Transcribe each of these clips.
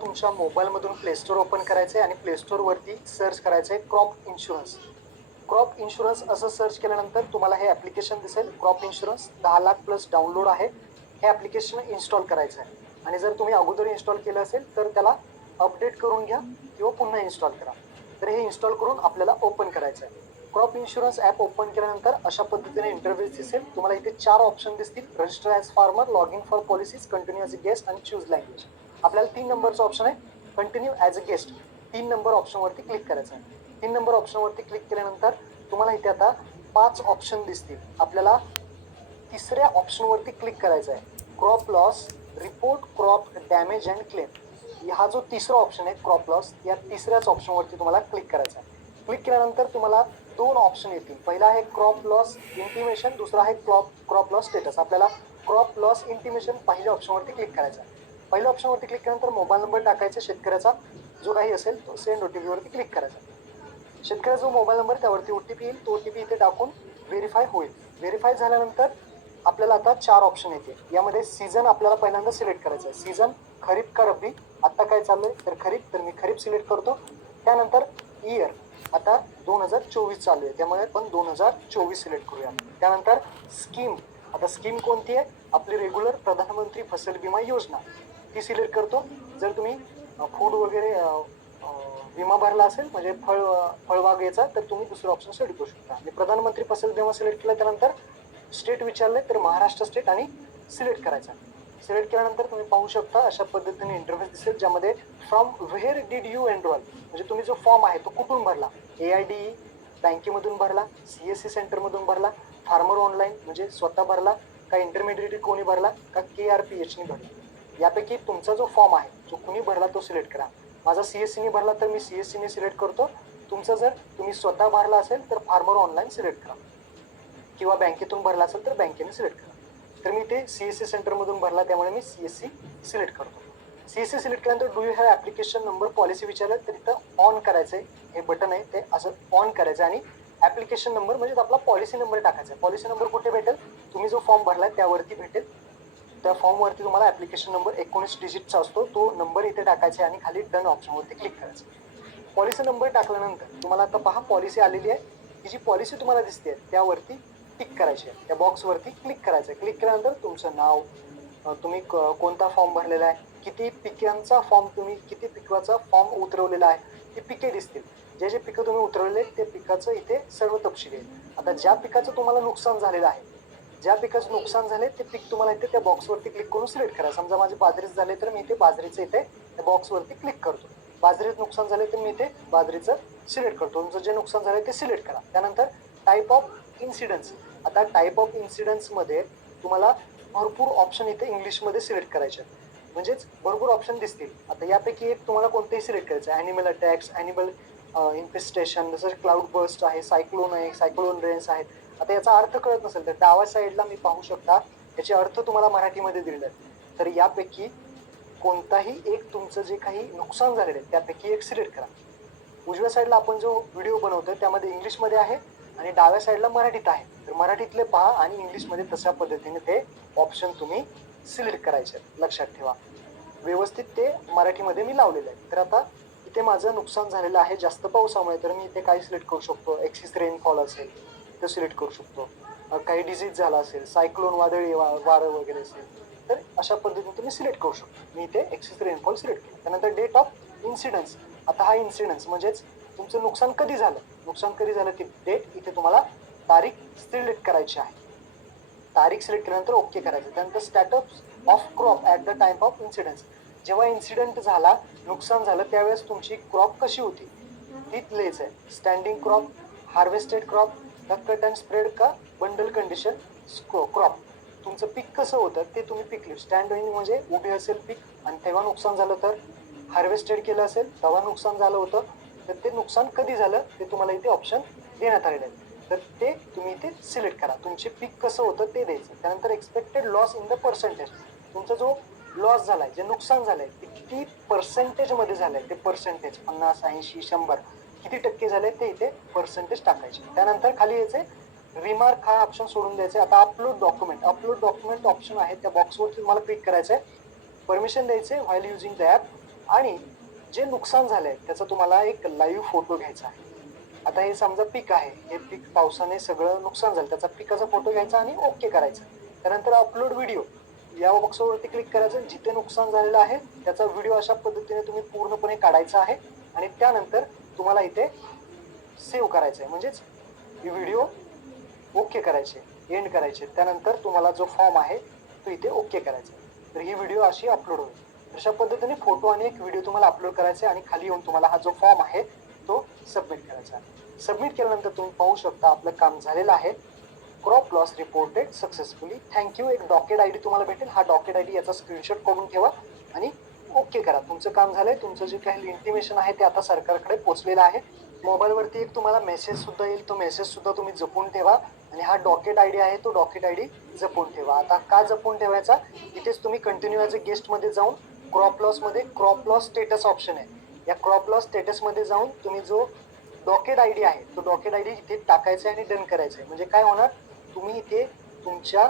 तुमच्या मोबाईलमधून play store open करायचं आहे आणि प्ले स्टोअरवरती सर्च करायचं आहे क्रॉप इन्शुरन्स. क्रॉप इन्शुरन्स असं सर्च केल्यानंतर तुम्हाला हे ॲप्लिकेशन दिसेल. क्रॉप इन्शुरन्स 10,00,000+ डाउनलोड आहे. हे ॲप्लिकेशन इन्स्टॉल करायचं आहे आणि जर तुम्ही अगोदर इन्स्टॉल केलं असेल तर त्याला अपडेट करून घ्या किंवा पुन्हा इन्स्टॉल करा. तर हे इन्स्टॉल करून आपल्याला ओपन करायचं आहे. क्रॉप इन्शुरन्स ॲप ओपन केल्यानंतर अशा पद्धतीने इंटरफेस दिसेल. तुम्हाला इथे 4 ऑप्शन दिसतील. Register as farmer, log in for policies, continue as a guest आणि चूज लँग्वेज. आपल्याला 3 नंबरचा ऑप्शन आहे continue as a guest. 3 number ऑप्शनवरती क्लिक करायचं आहे. 3 नंबर ऑप्शनवरती क्लिक केल्यानंतर तुम्हाला इथे आता 5 ऑप्शन दिसतील. आपल्याला तिसऱ्या ऑप्शनवरती क्लिक करायचं आहे. Crop loss, report crop damage and claim. हा जो तिसरा ऑप्शन आहे क्रॉप लॉस, या तिसऱ्याच ऑप्शनवरती तुम्हाला क्लिक करायचं आहे. क्लिक केल्यानंतर तुम्हाला 2 ऑप्शन येतील. पहिला आहे क्रॉप लॉस इंटिमेशन, दुसरा आहे क्रॉप लॉस स्टेटस. आपल्याला क्रॉप लॉस इंटिमेशन पहिल्या ऑप्शनवरती क्लिक करायचं आहे. पहिल्या ऑप्शनवरती क्लिक केल्यानंतर मोबाईल नंबर टाकायचा शेतकऱ्याचा जो काही असेल तो सेंड OTPवरती क्लिक करायचा. शेतकऱ्याचा जो मोबाईल नंबर त्यावरती OTP येईल. तो OTP इथे टाकून व्हेरीफाय होईल. व्हेरीफाय झाल्यानंतर आपल्याला आता 4 ऑप्शन येतील. यामध्ये सीझन आपल्याला पहिल्यांदा सिलेक्ट करायचं आहे. सीझन खरीप का रब्बी. आता काय चाललंय तर खरीप, तर मी खरीप सिलेक्ट करतो. त्यानंतर इयर, आता 2024 चालू आहे त्यामुळे आपण 2024 सिलेक्ट करूया. त्यानंतर स्कीम, आता स्कीम कोणती आहे आपली रेग्युलर प्रधानमंत्री फसल विमा योजना, ती सिलेक्ट करतो. जर तुम्ही फूड वगैरे विमा भरला असेल म्हणजे फळबागेचा तर तुम्ही दुसरं ऑप्शन सिलेक्ट करू शकता. आणि प्रधानमंत्री फसल विमा सिलेक्ट केला त्यानंतर स्टेट विचारले तर महाराष्ट्र स्टेट आणि सिलेक्ट करायचा. सिलेक्ट केल्यानंतर तुम्ही पाहू शकता अशा पद्धतीने इंटरफेस दिसेल ज्यामध्ये from where did you enrol, म्हणजे तुम्ही जो फॉर्म आहे तो कुठून भरला. AIDE बँकेमधून भरला, CSC सेंटरमधून भरला, फार्मर ऑनलाईन म्हणजे स्वतः भरला का, इंटरमिडिएट कोणी भरला का, KRPHने भरला. यापैकी तुमचा जो फॉर्म आहे जो कुणी भरला तो सिलेक्ट करा. माझा CSCने भरला तर मी CSCने सिलेक्ट करतो. तुमचा जर तुम्ही स्वतः भरला असेल तर फार्मर ऑनलाईन सिलेक्ट करा किंवा बँकेतून भरला असेल तर बँकेने सिलेक्ट करा. तर मी ते CSC सेंटरमधून भरला त्यामुळे मी CSC सिलेक्ट करतो. CSC सिलेक्ट केल्यानंतर do you have application number policy विचारलं तर इथं ऑन करायचं आहे. हे बटन आहे ते असं ऑन करायचं आणि ॲप्लिकेशन नंबर म्हणजे आपला पॉलिसी नंबर टाकायचा आहे. पॉलिसी नंबर कुठे भेटेल, तुम्ही जो फॉर्म भरलाय त्यावरती भेटेल. त्या फॉर्मवरती तुम्हाला ॲप्लिकेशन नंबर 19 डिजिटचा असतो, तो नंबर इथे टाकायचा आहे आणि खाली डन ऑप्शनवरती क्लिक करायचं. पॉलिसी नंबर टाकल्यानंतर तुम्हाला आता पहा पॉलिसी आलेली आहे. ही जी पॉलिसी तुम्हाला दिसते त्यावरती टिक करायची आहे. त्या बॉक्सवरती क्लिक करायचं आहे. क्लिक केल्यानंतर तुमचं नाव, तुम्ही कोणता फॉर्म भरलेला आहे, किती पिकांचा फॉर्म, तुम्ही किती पिकाचा फॉर्म उतरवलेला आहे, ती पिके दिसतील. जे जे पिकं तुम्ही उतरवले ते पिकाचं इथे सर्व तपशील येईल. आता ज्या पिकाचं तुम्हाला नुकसान झालेलं आहे, ज्या पिकाचं नुकसान झाले ते पीक तुम्हाला इथे त्या बॉक्सवरती क्लिक करून सिलेक्ट करा. समजा माझे बाजरीच झाले तर मी इथे बाजरीचं इथे त्या बॉक्सवरती क्लिक करतो. बाजरीत नुकसान झाले तर मी इथे बाजरीचं सिलेक्ट करतो. तुमचं जे नुकसान झालं ते सिलेक्ट करा. त्यानंतर टाईप ऑफ इन्सिडन्स, आता टाईप ऑफ इन्सिडन्समध्ये तुम्हाला भरपूर ऑप्शन इथे इंग्लिशमध्ये सिलेक्ट करायचे आहेत. म्हणजेच भरपूर ऑप्शन दिसतील. आता यापैकी एक तुम्हाला कोणतेही सिलेक्ट करायचं आहे. ॲनिमल अटॅक्स, ॲनिमल इन्फेस्टेशन, जसं क्लाउड बस्ट आहे, सायक्लोन आहे, सायक्लोन रेन्स आहेत. आता याचा अर्थ कळत नसेल तर डाव्या साईडला मी पाहू शकता याचे अर्थ तुम्हाला मराठीमध्ये दिलेले आहेत. तर यापैकी कोणताही एक तुमचं जे काही नुकसान झालेलं आहे त्यापैकी एक सिलेक्ट करा. उजव्या साईडला आपण जो व्हिडिओ बनवतोय त्यामध्ये इंग्लिशमध्ये आहे आणि डाव्या साईडला मराठीत आहे. तर मराठीतले पहा आणि इंग्लिशमध्ये तशा पद्धतीने ते ऑप्शन तुम्ही सिलेक्ट करायचे. लक्षात ठेवा व्यवस्थित ते मराठीमध्ये मी लावलेलं आहे. तर आता इथे माझं नुकसान झालेलं आहे जास्त पावसामुळे, तर मी इथे काय सिलेक्ट करू शकतो, एक्सिस रेनफॉल असेल तर सिलेक्ट करू शकतो. काही डिसीज झाला असेल, सायक्लोन वादळी वारं वगैरे असेल तर अशा पद्धतीने तुम्ही सिलेक्ट करू शकतो. मी इथे एक्सिस रेनफॉल सिलेक्ट केलं. त्यानंतर डेट ऑफ इन्सिडन्स, आता हा इन्सिडन्स म्हणजेच तुमचं नुकसान कधी झालं, नुकसान कधी झालं ती डेट इथे तुम्हाला तारीख सिलेक्ट करायची आहे. तारीख सिलेक्ट केल्यानंतर ओके करायचं. त्यानंतर status of crop at the time of incidence, जेव्हा इन्सिडेंट झाला, नुकसान झालं त्यावेळेस तुमची क्रॉप कशी होती ती लिहायचं आहे. Standing crop, harvested crop, cut and spread का बंडल कंडिशन क्रॉप, तुमचं पीक कसं होतं ते तुम्ही पीक लिहा. स्टँडिंग म्हणजे उभे असेल पीक आणि तेव्हा नुकसान झालं, तर हार्वेस्टेड केलं असेल तेव्हा नुकसान झालं होतं, तर ते नुकसान कधी झालं ते तुम्हाला इथे ऑप्शन देण्यात आलेले आहे. तर ते तुम्ही इथे सिलेक्ट करा. तुमचे पीक कसं होतं ते द्यायचं. त्यानंतर expected loss in the percentage, तुमचा जो लॉस झालाय, जे नुकसान झालंय ते किती पर्सेंटेजमध्ये झालंय ते पर्सेंटेज, 50, 80, 100 किती टक्के झाले ते इथे पर्सेंटेज टाकायचे. त्यानंतर खाली यायचे रिमार्क हा ऑप्शन सोडून द्यायचा. आता अपलोड डॉक्युमेंट ऑप्शन आहे त्या बॉक्सवरती तुम्हाला क्लिक करायचं आहे. परमिशन द्यायचे व्हाईल युजिंग द ॲप. आणि जे नुकसान झालंय त्याचा तुम्हाला एक लाईव्ह फोटो घ्यायचा आहे. आता हे समजा पीक आहे, हे पीक पावसाने सगळं नुकसान झालं, त्याचा पिकाचा फोटो घ्यायचा आणि ओके करायचा. त्यानंतर अपलोड व्हिडिओ या बॉक्सवरती क्लिक करायचं. जिथे नुकसान झालेलं आहे त्याचा व्हिडिओ अशा पद्धतीने तुम्ही पूर्णपणे काढायचा आहे आणि त्यानंतर तुम्हाला इथे सेव्ह करायचं आहे. म्हणजेच ही व्हिडिओ ओके करायचे, एंड करायचे. त्यानंतर तुम्हाला जो फॉर्म आहे तो इथे ओके करायचा. तर ही व्हिडिओ अशी अपलोड होईल. अशा पद्धतीने फोटो आणि एक व्हिडिओ तुम्हाला अपलोड करायचा आहे आणि खाली येऊन तुम्हाला हा जो फॉर्म आहे तो सबमिट करायचा आहे. सबमिट केल्यानंतर तुम्ही पाहू शकता आपलं काम झालेलं आहे. Crop loss reported successfully, thank you. एक डॉकेट आयडी तुम्हाला भेटेल. हा डॉकेट आयडी याचा स्क्रीनशॉट करून ठेवा आणि ओके करा. तुमचं काम झालंय. तुमचं जे काही इंटिमेशन आहे ते आता सरकारकडे पोहोचलेलं आहे. मोबाईलवरती एक तुम्हाला मेसेज सुद्धा येईल. तो मेसेज सुद्धा तुम्ही जपून ठेवा आणि हा डॉकेट आयडी आहे तो डॉकेट आयडी जपून ठेवा. आता का जपून ठेवायचा, इथेच तुम्ही कंटिन्यू ॲज अ गेस्टमध्ये जाऊन क्रॉप लॉसमध्ये क्रॉप लॉस स्टेटस ऑप्शन आहे. या क्रॉप लॉस स्टेटसमध्ये जाऊन तुम्ही जो डॉकेट आयडी आहे तो डॉकेट आयडी इथे टाकायचा आहे आणि डन करायचं आहे. म्हणजे काय होणार, तुम्ही इथे तुमच्या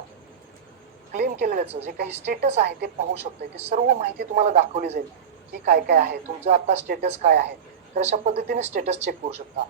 क्लेम केलेल्याचं जे काही स्टेटस आहे ते पाहू शकता. इथे सर्व माहिती तुम्हाला दाखवली जाईल की काय काय आहे, तुमचं आता स्टेटस काय आहे. तर अशा पद्धतीने स्टेटस चेक करू शकता.